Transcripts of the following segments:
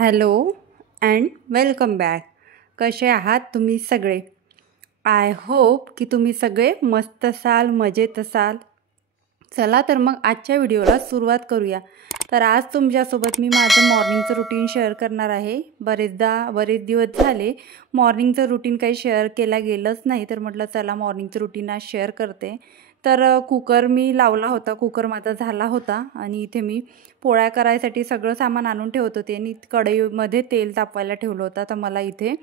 Hello and welcome back. कसे आहात तुम्ही सगळे? आय होप की तुम्ही सगळे मस्त असाल, मजेत असाल. चला तर मग आजच्या व्हिडिओला सुरुवात करूया. तर आज तुमच्यासोबत मी माझं मॉर्निंगचं रुटीन शेअर करणार आहे. बरेच दिवस झाले मॉर्निंगचं रुटीन काही शेअर केला गेलंच नाही, तर म्हटलं चला मॉर्निंगचं रुटीन आज शेअर करते. तर कुकर मी लावला होता, कुकर माझा झाला होता आणि इथे मी पोळ्या करायसाठी सगळं सामान आणून ठेवत होते आणि कढईमध्ये तेल तापवायला ठेवलं होतं. तर मला इथे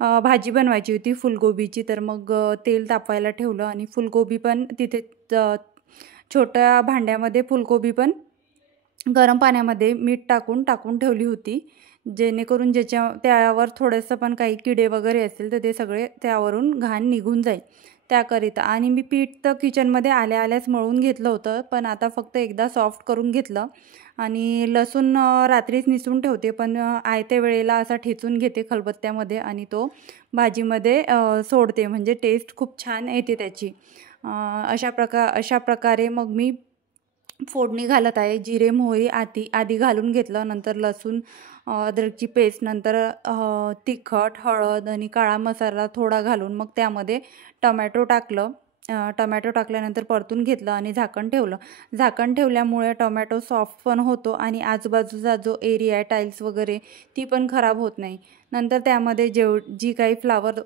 भाजी बनवायची होती फुलगोबीची, तर मग तेल तापवायला ठेवलं आणि फुलगोबी पण तिथे छोट्या भांड्यामध्ये फुलगोबी पण गरम पाण्यामध्ये मीठ टाकून ठेवली होती, जेणेकरून त्यावर थोडंसं पण काही किडे वगैरे असतील तर ते सगळे त्यावरून घाण निघून जाईल त्याकरिता. आणि मी पीठ तर किचनमध्ये आल्याच मळून घेतलं होतं, पण आता फक्त एकदा सॉफ्ट करून घेतलं. आणि लसूण रात्रीच निसून ठेवते, पण आयत्या वेळेला असा ठेचून घेते खलबत्त्यामध्ये आणि तो भाजीमध्ये सोडते, म्हणजे टेस्ट खूप छान येते त्याची. अशा प्रकारे मग मी फोडणी घालत आहे. जिरे मोहरी आधी घालून घेतलं, नंतर लसूण अद्रकची पेस्ट, नंतर तिखट, हळद आणि काळा मसाला थोडा घालून मग त्यामध्ये टमॅटो टाकलं. टमॅटो टाकल्यानंतर परतून घेतलं आणि झाकण ठेवलं. झाकण ठेवल्यामुळे टोमॅटो सॉफ्ट पण होतो आणि आजूबाजूचा जो एरिया आहे टाईल्स वगैरे ती पण खराब होत नाही. नंतर त्यामध्ये जी काही फ्लावर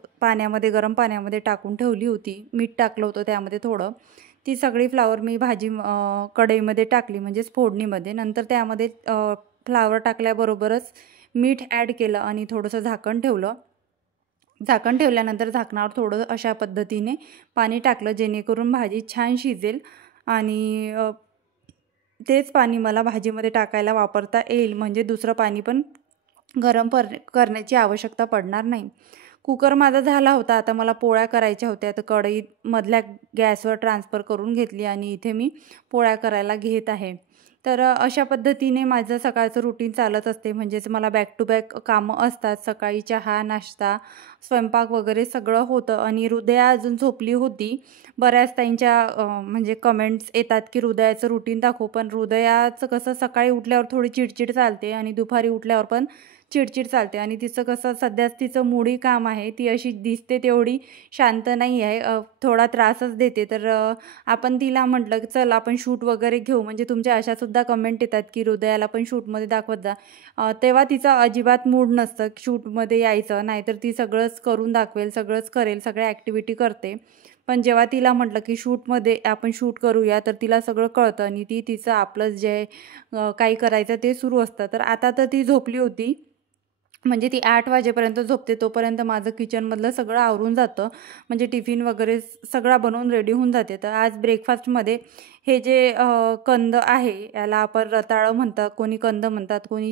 गरम पाण्यामध्ये टाकून ठेवली होती, मीठ टाकलं होतं त्यामध्ये थोडं, ती सगळी फ्लावर मी भाजी कढईमध्ये टाकली, म्हणजेच फोडणीमध्ये. नंतर त्यामध्ये फ्लावर टाकल्याबरोबरच मीठ ॲड केलं आणि थोडंसं झाकण ठेवलं. झाकण ठेवल्यानंतर झाकणावर थोडं अशा पद्धतीने पाणी टाकलं, जेणेकरून भाजी छान शिजेल आणि तेच पाणी मला भाजीमध्ये टाकायला वापरता येईल, म्हणजे दुसरं पाणी पण गरम करण्याची आवश्यकता पडणार नाही. कुकर माझा झाला होता. आता मला पोळ्या करायच्या होत्या, तर कढई मधल्या गॅसवर ट्रान्सफर करून घेतली आणि इथे मी पोळ्या करायला घेत आहे. तर अशा पद्धतीने माझं सकाळचं रुटीन चालत असते, म्हणजेच मला बॅक टू बॅक कामं असतात. सकाळी चहा, नाश्ता, स्वयंपाक वगैरे सगळं होतं आणि हृदया अजून झोपली होती. बऱ्याच ताईंच्या म्हणजे कमेंट्स येतात की हृदयाचं रुटीन दाखव, पण हृदयाचं कसं सकाळी उठल्यावर थोडी चिडचिड चालते आणि दुपारी उठल्यावर पण चिडचिड चालते आणि तिचं कसं सध्याच तिचं मूडी काम आहे, ती अशी दिसते तेवढी शांत नाही आहे, थोडा त्रासच देते. तर आपण तिला म्हटलं की चल आपण शूट वगैरे घेऊ, म्हणजे तुमच्या अशासुद्धा कमेंट येतात की हृदयाला पण शूटमध्ये दाखवत जा. तेव्हा तिचा अजिबात मूड नसतं शूटमध्ये यायचं, नाहीतर ती सगळंच करून दाखवेल, सगळंच करेल, सगळ्या ॲक्टिव्हिटी करते. पण जेव्हा तिला म्हटलं की शूटमध्ये आपण शूट करूया, तर तिला सगळं कळतं आणि ती तिचं आपलं जे काही करायचं ते सुरू असतं. तर आता तर ती झोपली होती, म्हणजे ती 8 वाजेपर्यंत झोपते, तोपर्यंत माझं किचनमधलं सगळं आवरून जातं, म्हणजे टिफिन वगैरे सगळा बनवून रेडी होऊन जाते. तर आज ब्रेकफास्टमध्ये हे जे कंद आहे, याला आपण रताळं म्हणतात, कोणी कंद म्हणतात, कोणी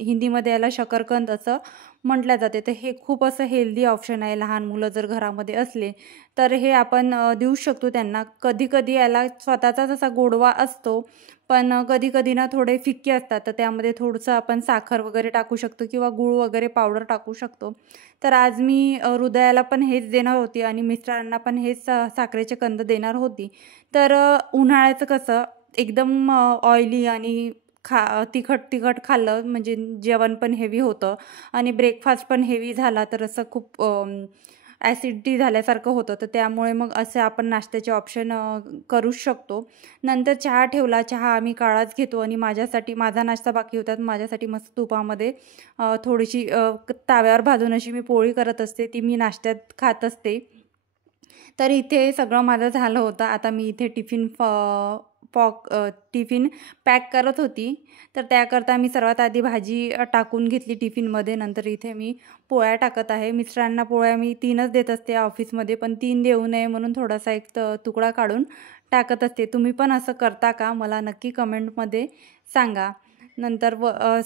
हिंदीमध्ये याला शकरकंद असं म्हटलं जाते. तर हे खूप असं हेल्दी ऑप्शन आहे. लहान मुलं जर घरामध्ये असले तर हे आपण देऊ शकतो त्यांना. कधी याला स्वतःचाच असा गोडवा असतो, पण कधी ना थोडे फिक्के असतात, तर त्यामध्ये थोडंसं आपण साखर वगैरे टाकू शकतो किंवा गूळ वगैरे पावडर टाकू शकतो. तर आज मी हृदयाला पण हेच देणार होती आणि मिस्टरांना पण हेच साखरेचे कंद देणार होती. तर उन्हाळ्याचं कसं एकदम ऑइली आणि तिखट खाल्लं म्हणजे जेवण पण हेवी होतं आणि ब्रेकफास्ट पण हेवी झाला, तर असं खूप ॲसिडिटी झाल्यासारखं होतं. तर त्यामुळे मग असे आपण नाश्त्याचे ऑप्शन करूच शकतो. नंतर चहा ठेवला. चहा आम्ही काळाच घेतो आणि माझा नाश्ता बाकी होता, माझ्यासाठी मस्त तुपामध्ये थोडीशी ताव्यावर भाजून अशी मी पोळी करत असते, ती मी नाश्त्यात खात असते. तर इथे सगळं माझं झालं होतं. आता मी इथे टिफिन पॅक करत होती. तर त्याकरता मी सर्वात आधी भाजी टाकून घेतली टिफिनमध्ये. नंतर इथे मी पोळ्या टाकत आहे. मिस्टरांना पोळ्या मी 3च देत असते ऑफिसमध्ये, पण 3 देऊ नये म्हणून थोडासा एक तुकडा काढून टाकत असते. तुम्ही पण असं करता का? मला नक्की कमेंटमध्ये सांगा. नंतर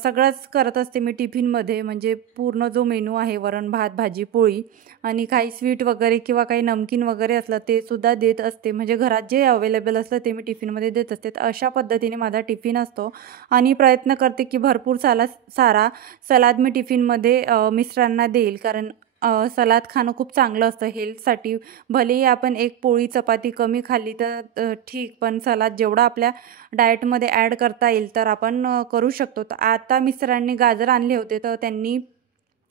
सगळंच करत असते मी टिफिनमध्ये, म्हणजे पूर्ण जो मेनू आहे वरण भात भाजी पोळी आणि काही स्वीट वगैरे किंवा काही नमकीन वगैरे असलं ते सुद्धा देत असते, म्हणजे घरात जे अवेलेबल असलं ते मी टिफिनमध्ये देत असते. तर अशा पद्धतीने माझा टिफिन असतो आणि प्रयत्न करते की भरपूर सारा सलाद मी टिफिनमध्ये मिस्टरांना देईल, कारण सलाद खाणं खूप चांगलं असतं हेल्थसाठी. भलेही आपण एक पोळी चपाती कमी खाल्ली तर ठीक, पण सलाद जेवढा आपल्या डाएटमध्ये ॲड करता येईल तर आपण करू शकतो. तर आता मिस्टरांनी गाजर आणले होते, तर त्यांनी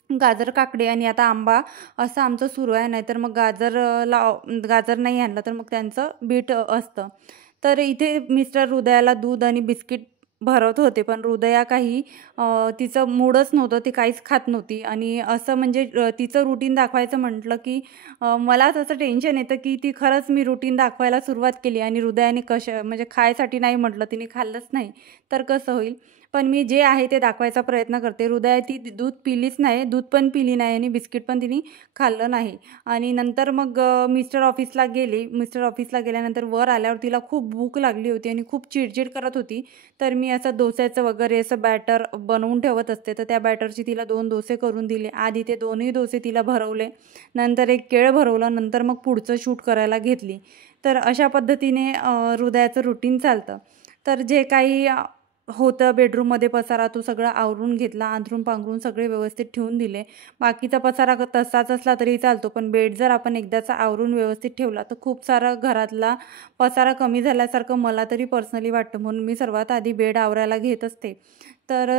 गाजर, काकडी आणि आता आंबा असं आमचं सुरू आहे. नाहीतर मग गाजर नाही आणलं तर मग त्यांचं बीट असतं. तर इथे मिस्टर हृदयाला दूध आणि बिस्किट भरवत होते, पण हृदया काही तिचं मूडच नव्हतं, ती काहीच खात नव्हती. आणि असं म्हणजे तिचं रुटीन दाखवायचं म्हटलं की मला तसं टेन्शन येतं की ती खरंच मी रुटीन दाखवायला सुरुवात केली आणि हृदयाने म्हणजे खायसाठी नाही म्हटलं, तिने खाल्लंच नाही तर कसं होईल. पण मी जे आहे ते दाखवायचा प्रयत्न करते. हृदया ती दूध पिलीच नाही, दूध पण पिली नाही आणि बिस्किट पण तिने खाल्लं नाही. आणि नंतर मग मिस्टर ऑफिसला गेल्यानंतर वर आल्यावर तिला खूप भूक लागली होती आणि खूप चिडचिड करत होती. तर मी असं डोस्याचं वगैरे असं बॅटर बनवून ठेवत असते, तर त्या बॅटरची तिला 2 डोसे करून दिले. आधी ते 2ही डोसे तिला भरवले, नंतर एक केळ भरवलं, नंतर मग पुढचं शूट करायला घेतली. तर अशा पद्धतीने हृदयाचं रुटीन चालतं. तर जे काही होतं बेडरूममध्ये पसारा तो सगळा आवरून घेतला, अंथरूण पांघरून सगळे व्यवस्थित ठेवून दिले. बाकीचा पसारा तसाच असला तरी चालतो, पण बेड जर आपण एकदाचा आवरून व्यवस्थित ठेवला तर खूप सारा घरातला पसारा कमी झाल्यासारखं मला तरी पर्सनली वाटतं. म्हणून मी सर्वात आधी बेड आवरायला घेत असते. तर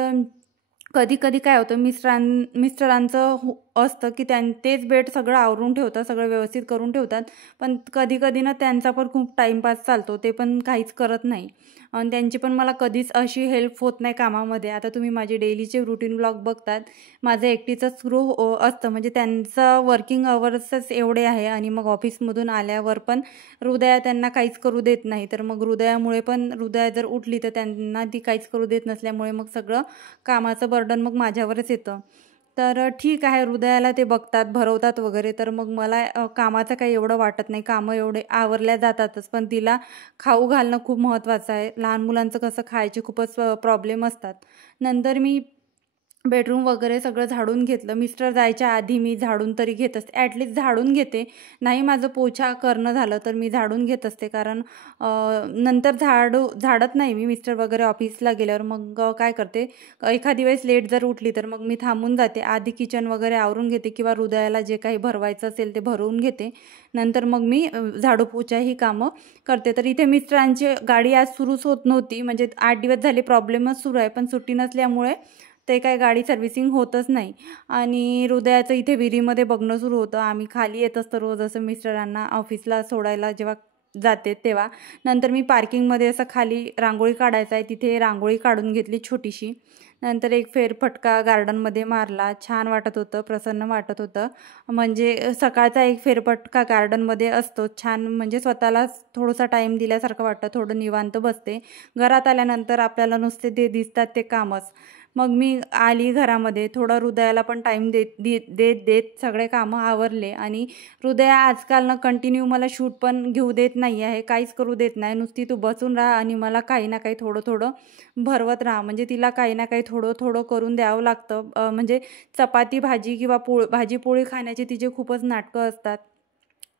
कधी-कधी काय होतं मिस्टरांचं असतं की तेच बेड सगळं आवरून ठेवतात, सगळं व्यवस्थित करून ठेवतात. पण कधी-कधी ना त्यांचा पण खूप टाईमपास चालतो, ते पण काहीच करत नाही आणि त्यांची पण मला कधीच अशी हेल्प होत नाही कामामध्ये. आता तुम्ही माझे डेलीचे रुटीन ब्लॉग बघतात, माझं एकटीचंच सुरू असतं, म्हणजे त्यांचं वर्किंग अवर्सच एवढे आहे आणि मग ऑफिसमधून आल्यावर पण हृदया त्यांना काहीच करू देत नाही. तर मग हृदया जर उठली तर त्यांना ती काहीच करू देत नसल्यामुळे मग सगळं कामाचं बर्डन मग माझ्यावरच येतं. तर ठीक आहे, हृदयाला ते बघतात, भरवतात वगैरे, तर मग मला कामाचं काही एवढं वाटत नाही. कामं एवढे आवरल्या जातातच, पण तिला खाऊ घालणं खूप महत्त्वाचं आहे. लहान मुलांचं कसं खायचे खूपच प्रॉब्लेम असतात. नंतर मी बेडरूम वगैरे सगळं झाडून घेतलं. मिस्टर जायच्या आधी मी झाडून तरी घेत असते. ॲटलीस्ट झाडून घेते. नाही माझं पोछा करणं झालं तर मी झाडून घेत असते, कारण नंतर झाडत नाही मी मिस्टर वगैरे ऑफिसला गेल्यावर. मग काय करते, एखादी वेळेस लेट जर उठली तर मग मी थांबून जाते. आधी किचन वगैरे आवरून घेते किंवा हृदयाला जे काही भरवायचं असेल ते भरवून घेते. नंतर मग मी झाडू पोछा ही कामं करते. तर इथे मिस्टरांची गाडी आज सुरूच होत नव्हती, म्हणजे 8 दिवस झाले प्रॉब्लेमच सुरू आहे, पण सुट्टी नसल्यामुळे ते काय गाडी सर्व्हिसिंग होतच नाही. आणि हृदयाचं इथे विहिरीमध्ये बघणं सुरू होतं. आम्ही खाली येत असतो रोज असं मिस्टरांना ऑफिसला सोडायला जेव्हा जाते तेव्हा. नंतर मी पार्किंगमध्ये असं खाली रांगोळी काढायचं आहे, तिथे रांगोळी काढून घेतली छोटीशी. नंतर एक फेरफटका गार्डनमध्ये मारला. छान वाटत होतं, प्रसन्न वाटत होतं. म्हणजे सकाळचा एक फेरफटका गार्डनमध्ये असतो छान, म्हणजे स्वतःलाच थोडासा टाईम दिल्यासारखं वाटतं, थोडं निवांत बसते. घरात आल्यानंतर आपल्याला नुसते ते दिसतात ते कामच. मग मी आली घरामध्ये, थोडं हृदयाला पण टाईम देत सगळे कामं आवरले. आणि हृदया आजकाल कंटिन्यू मला शूट पण घेऊ देत नाही आहे, काहीच करू देत नाही. नुसती तू बसून राहा आणि मला काही ना काही थोडं थोडं भरवत राहा. म्हणजे तिला काही ना काही थोडं थोडं करून द्यावं लागतं. म्हणजे चपाती भाजी किंवा भाजी पोळी खाण्याची तिचे खूपच नाटकं असतात.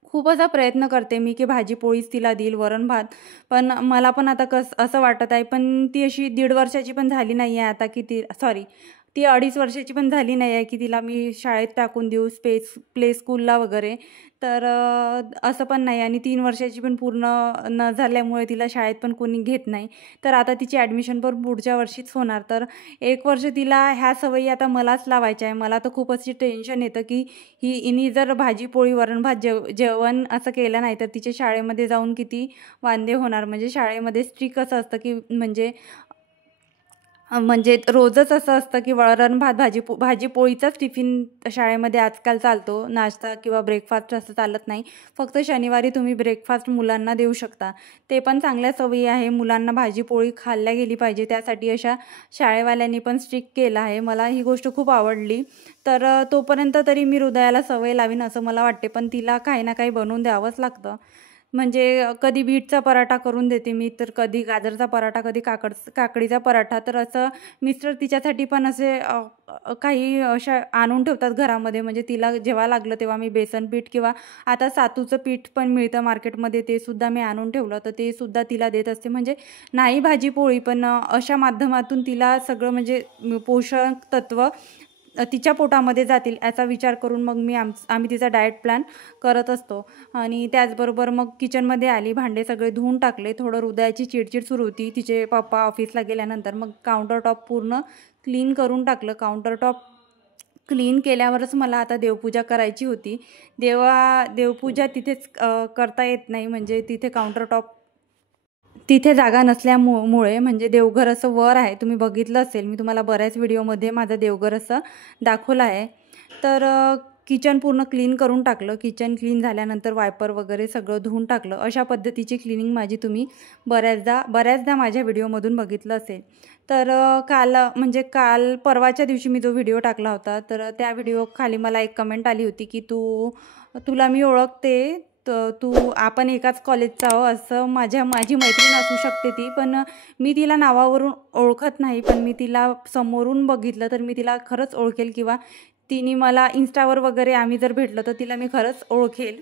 खूप असा प्रयत्न करते मी की भाजी पोळीच तिला देईल, वरण भात. पण मला पण आता असं वाटत आहे, पण ती अशी 1.5 वर्षाची पण झाली नाही आहे आता, की ती 2.5 वर्षाची पण झाली नाही आहे की तिला मी शाळेत टाकून देऊ, प्ले स्कूलला वगैरे. तर असं पण नाही, आणि 3 वर्षाची पण पूर्ण न झाल्यामुळे तिला शाळेत पण कोणी घेत नाही. तर आता तिची ॲडमिशन पण पुढच्या वर्षीच होणार. तर 1 वर्ष तिला ह्या सवयी आता मलाच लावायच्या आहे. मला तर खूप अशी टेन्शन येतं की हिने जर भाजी पोळी वरण भात जेवण असं केलं नाही तर तिच्या शाळेमध्ये जाऊन किती वांदे होणार. म्हणजे शाळेमध्ये स्ट्रिक्ट असं असतं की म्हणजे रोजच असं असतं की वरण भात भाजी पोळीचाच टिफिन शाळेमध्ये आजकाल चालतो. नाश्ता किंवा ब्रेकफास्ट असं चालत नाही. फक्त शनिवारी तुम्ही ब्रेकफास्ट मुलांना देऊ शकता. ते पण चांगल्या सवयी आहे. मुलांना भाजी पोळी खाल्ल्या गेली पाहिजे, त्यासाठी अशा शाळेवाल्यांनी पण स्ट्रिक्ट केलं आहे. मला ही गोष्ट खूप आवडली. तर तोपर्यंत तरी मी हृदयाला सवय लावीन असं मला वाटते, पण तिला काही ना काही बनवून द्यावंच लागतं. म्हणजे कधी बीटचा पराठा करून देते मी, तर कधी गाजरचा पराठा, कधी काकडीचा पराठा. तर असं मिस्टर तिच्यासाठी पण असे काही अशा आणून ठेवतात घरामध्ये. म्हणजे तिला जेव्हा लागलं तेव्हा मी बेसन पीठ किंवा आता सातूचं पीठ पण मिळतं मार्केटमध्ये, ते सुद्धा मी आणून ठेवलं, तर ते सुद्धा तिला देत असते. म्हणजे नाही भाजी पोळी, पण अशा माध्यमातून तिला सगळं म्हणजे पोषक तत्व तिच्या पोटामध्ये जातील याचा विचार करून मग आम्ही तिचा डाएट प्लॅन करत असतो. आणि त्याचबरोबर मग किचनमध्ये आली, भांडे सगळे धुवून टाकले. थोडं हृदयाची चिडचिड सुरू होती, तिचे पप्पा ऑफिसला गेल्यानंतर. मग काउंटर टॉप पूर्ण क्लीन करून टाकलं. काउंटर टॉप क्लीन केल्यावरच मला आता देवपूजा करायची होती. देवपूजा तिथेच करता येत नाही, म्हणजे तिथे काउंटर टॉप तिथे जागा नसल्यामुळे, म्हणजे देवघर असं वर आहे, तुम्ही बघितलं असेल, मी तुम्हाला बऱ्याच व्हिडिओमध्ये माझं देवघर असं दाखवलं आहे. तर किचन पूर्ण क्लीन करून टाकलं. किचन क्लीन झाल्यानंतर वायपर वगैरे सगळं धुवून टाकलं. अशा पद्धतीची क्लिनिंग माझी तुम्ही बऱ्याचदा माझ्या व्हिडिओमधून बघितलं असेल. तर काल परवाच्या दिवशी मी जो व्हिडिओ टाकला होता, तर त्या व्हिडिओ खाली मला एक कमेंट आली होती की तुला मी ओळखते, आपण एकाच कॉलेजचा आहो, असं माझी मैत्रीण असू शकते ती, पण मी तिला नावावरून ओळखत नाही, पण मी तिला समोरून बघितलं तर मी तिला खरंच ओळखेल, किंवा तिने मला इन्स्टावर वगैरे आम्ही जर भेटलो तर तिला मी खरंच ओळखेल.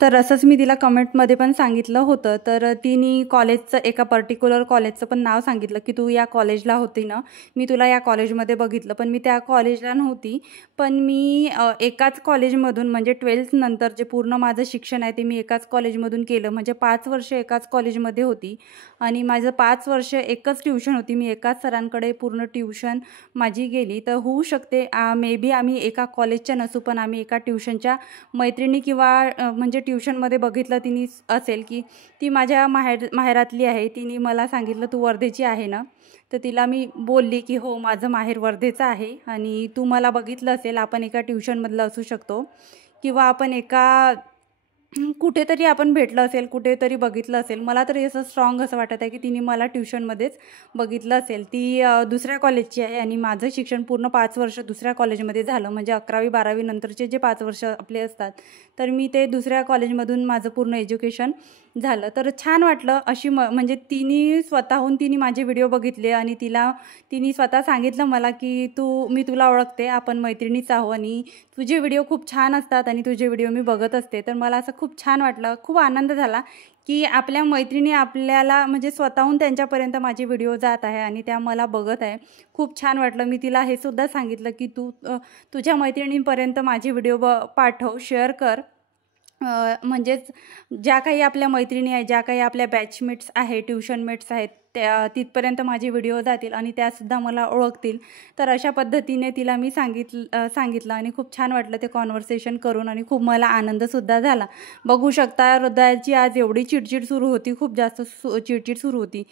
तर असंच मी तिला कमेंटमध्ये पण सांगितलं होतं. तर तिने कॉलेजचं, एका पर्टिक्युलर कॉलेजचं पण नाव सांगितलं की तू या कॉलेजला होती ना, मी तुला या कॉलेजमध्ये बघितलं, पण मी त्या कॉलेजला नव्हती. पण मी एकाच कॉलेजमधून, म्हणजे 12th नंतर जे पूर्ण माझं शिक्षण आहे ते मी एकाच कॉलेजमधून केलं. म्हणजे 5 वर्ष एकाच कॉलेजमध्ये होती आणि माझं 5 वर्ष एकच ट्युशन होती. मी एकाच सरांकडे पूर्ण ट्युशन माझी गेली. तर होऊ शकते मे बी आम्ही एका कॉलेजच्या नसू, पण आम्ही एका ट्युशनच्या मैत्रिणी, किंवा म्हणजे ट्युशनमध्ये बघितलं तिने असेल की ती माझ्या माहेरातली आहे. तिने मला सांगितलं तू वर्धेची आहे ना, तर तिला मी बोलली की हो, माझं माहेर वर्धेचं आहे आणि तू मला बघितलं असेल, आपण एका ट्युशनमधलं असू शकतो, किंवा आपण कुठेतरी आपण भेटलं असेल, कुठेतरी बघितलं असेल. मला तरी असं स्ट्रॉंग असं वाटत आहे की तिने मला ट्युशनमध्येच बघितलं असेल. ती दुसऱ्या कॉलेजची आहे आणि माझं शिक्षण पूर्ण 5 वर्ष दुसऱ्या कॉलेजमध्ये झालं. म्हणजे 11वी 12वी नंतरचे जे 5 वर्ष आपले असतात, तर मी ते दुसऱ्या कॉलेजमधून माझं पूर्ण एज्युकेशन झालं. तर छान वाटलं. म्हणजे तिने माझे व्हिडिओ बघितले आणि तिने स्वतः सांगितलं मला की मी तुला ओळखते, आपण मैत्रिणीच आहो आणि तुझे व्हिडिओ खूप छान असतात आणि तुझे व्हिडिओ मी बघत असते. तर मला असं खूप छान वाटलं, खूप आनंद झाला की आपल्या मैत्रिणी आपल्याला, म्हणजे स्वतःहून त्यांच्यापर्यंत माझे व्हिडिओ जात आहे आणि त्या मला बघत आहे. खूप छान वाटलं. मी तिला हे सुद्धा सांगितलं की तुझ्या मैत्रिणींपर्यंत माझे व्हिडिओ पाठव, शेअर कर. म्हणजेच ज्या काही आपल्या मैत्रिणी आहेत, ज्या काही आपल्या बॅचमेट्स आहेत, ट्युशनमेट्स आहेत, तिथपर्यंत माझे व्हिडिओ जातील आणि त्यासुद्धा मला ओळखतील. तर अशा पद्धतीने तिला मी सांगितलं आणि खूप छान वाटलं ते कॉन्व्हर्सेशन करून आणि खूप मला आनंदसुद्धा झाला. बघू शकता हृदयाची आज एवढी चिडचिड सुरू होती, खूप जास्त चिडचिड सुरू होती.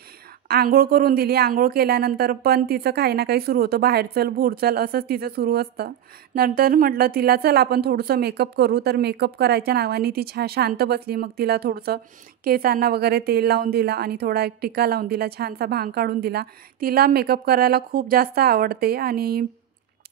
आंघोळ करून दिली. आंघोळ केल्यानंतर पण तिचं काही ना काही सुरू होतं, बाहेर चल, भूर चल, असंच तिचं सुरू असतं. नंतर म्हटलं तिला चल आपण थोडंसं मेकअप करू. तर मेकअप करायच्या नावाने ती शांत बसली. मग तिला थोडंसं केसांना वगैरे तेल लावून दिला आणि थोडा एक टिका लावून दिला, छानसा भांग काढून दिला. तिला मेकअप करायला खूप जास्त आवडते आणि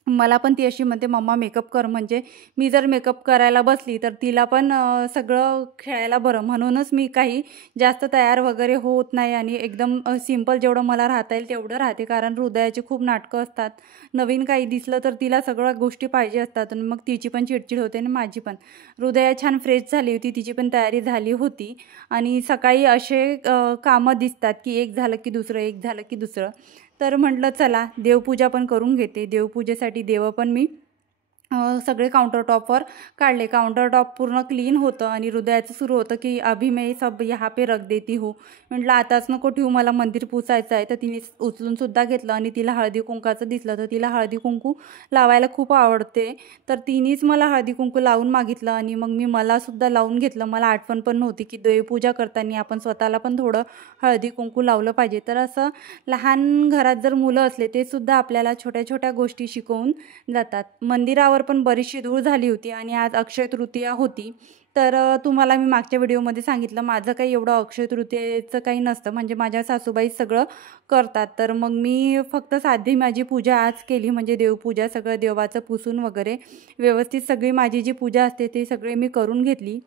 मला पण ती अशी म्हणते मम्मा मेकअप कर. म्हणजे मी जर मेकअप करायला बसली तर तिला पण सगळं खेळायला बरं, म्हणूनच मी काही जास्त तयार वगैरे होत नाही आणि एकदम सिंपल जेवढं मला राहता येईल तेवढं राहते. कारण हृदयाची खूप नाटकं असतात, नवीन काही दिसलं तर तिला सगळ्या गोष्टी पाहिजे असतात आणि मग तिची पण चिडचिड होते आणि माझी पण. हृदया छान फ्रेश झाली होती, तिची पण तयारी झाली होती आणि सकाळी असे कामं दिसतात की एक झालं की दुसरं, एक झालं की दुसरं. तर म्हटलं चला देवपूजा पण करून घेते. देवपूजेसाठी देव पण मी सगळे काउंटर टॉपवर काढले. काउंटर टॉप पूर्ण क्लीन होतं आणि हृदयाचं सुरू होतं की अभी मैं सब यहाँ पे रख देती हूँ. म्हटलं आताच नको ठेवू, मला मंदिर पुसायचं आहे. तर तिने उचलूनसुद्धा घेतलं आणि तिला हळदी कुंकाचं दिसलं तर तिला हळदी कुंकू लावायला खूप आवडते. तर तिनेच मला हळदी कुंकू लावून मागितलं आणि मग मी मलासुद्धा लावून घेतलं. मला आठवण पण नव्हती की देवपूजा करताना आपण स्वतःला पण थोडं हळदी कुंकू लावलं पाहिजे. तर असं लहान घरात जर मुलं असले ते सुद्धा आपल्याला छोट्या छोट्या गोष्टी शिकवून जातात. मंदिरावर पण बरीचशी धूळ झाली होती आणि आज अक्षय तृतीया होती. तर तुम्हाला मी मागच्या व्हिडिओमध्ये सांगितलं माझं काही एवढं अक्षय तृतीयेचं काही नसतं, म्हणजे माझ्या सासूबाई सगळं करतात. तर मग मी फक्त साधी माझी पूजा आज केली, म्हणजे देवपूजा, सगळं देवाचं पुसून वगैरे व्यवस्थित सगळी माझी जी पूजा असते ती सगळी मी करून घेतली.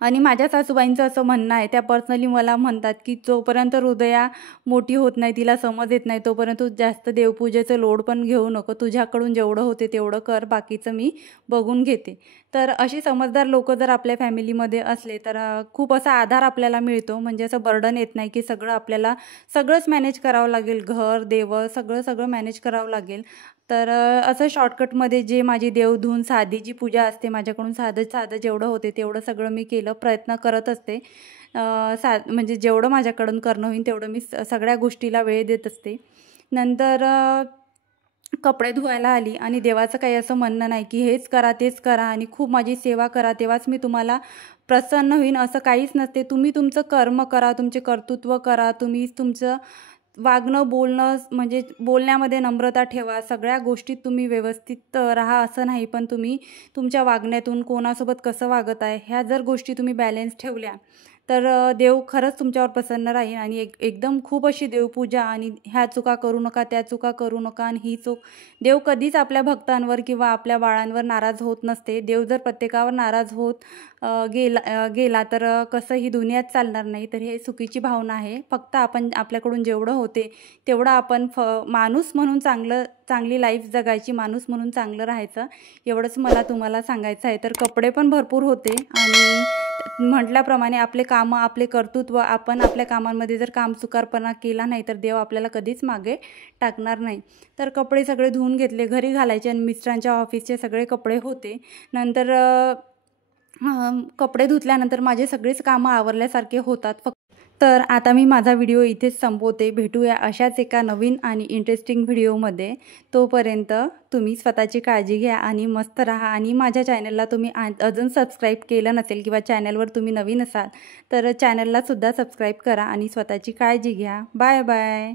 आणि माझ्या सासूबाईंचं असं म्हणणं आहे, त्या पर्सनली मला म्हणतात की जोपर्यंत हृदया मोठी होत नाही, तिला समज येत नाही, तोपर्यंत जास्त देवपूजेचं लोड पण घेऊ नको, तुझ्याकडून जेवढं होते तेवढं कर, बाकीचं मी बघून घेते. तर अशी समजदार लोक जर आपल्या फॅमिलीमध्ये असले तर खूप असा आधार आपल्याला मिळतो. म्हणजे असं बर्डन येत नाही की आपल्याला सगळंच मॅनेज करावं लागेल, घर देव सगळं मॅनेज करावं लागेल. तर असं शॉर्टकटमध्ये जे माझी देवधून साधी जी पूजा असते माझ्याकडून साधं जेवढं होते तेवढं सगळं मी केलं, प्रयत्न करत असते. म्हणजे जेवढं माझ्याकडून करणं होईल तेवढं मी सगळ्या गोष्टीला वेळ देत असते. नंतर कपडे धुवायला आली आणि देवाचं काही असं म्हणणं नाही की हेच करा तेच करा आणि खूप माझी सेवा करा तेव्हाच मी तुम्हाला प्रसन्न होईन, असं काहीच नसते. तुम्ही तुमचं कर्म करा, तुमचे कर्तृत्व करा, तुम्ही तुमचं वागणं बोलणं म्हणजे बोलण्यामध्ये नम्रता ठेवा, सगळ्या गोष्टीत तुम्ही व्यवस्थित राहा असं नाही, पण तुम्ही तुमच्या वागण्यातून कोणासोबत कसं वागत आहे ह्या जर गोष्टी तुम्ही बॅलेन्स ठेवल्या तर देव खरंच तुमच्यावर प्रसन्न राहील. आणि एकदम खूप अशी देवपूजा आणि ह्या चुका करू नका त्या चुका करू नका आणि ही चूक, देव कधीच आपल्या भक्तांवर किंवा आपल्या बाळांवर नाराज होत नसते. देव जर प्रत्येकावर नाराज होत गेला तर कसं ही दुनियात चालणार नाही. तर हे चुकीची भावना आहे. फक्त आपण आपल्याकडून जेवढं होते तेवढं आपण माणूस म्हणून चांगली लाईफ जगायची, माणूस म्हणून चांगलं राहायचं, एवढंच मला तुम्हाला सांगायचं आहे. तर कपडे पण भरपूर होते आणि म्हटल्याप्रमाणे आपले कामं आपले कर्तृत्व, आपण आपल्या कामांमध्ये जर कामचुकारपणा केला नाही तर देव आपल्याला कधीच मागे टाकणार नाही. तर कपडे सगळे धुवून घेतले, घरी घालायचे आणि मिस्टरांच्या ऑफिसचे सगळे कपडे होते. नंतर कपडे धुतल्यानंतर माझे सगळेच कामं आवरल्यासारखे होतात. तर आता मी माझा व्हिडिओ इथेच संपवते. भेटूया अशाच एका नवीन आणि इंटरेस्टिंग व्हिडिओमध्ये. तोपर्यंत तुम्ही स्वतःची काळजी घ्या आणि मस्त राहा. आणि माझ्या चॅनलला तुम्ही अजून सबस्क्राईब केलं नसेल किंवा चॅनलवर तुम्ही नवीन असाल तर चॅनललासुद्धा सबस्क्राईब करा आणि स्वतःची काळजी घ्या. Bye bye.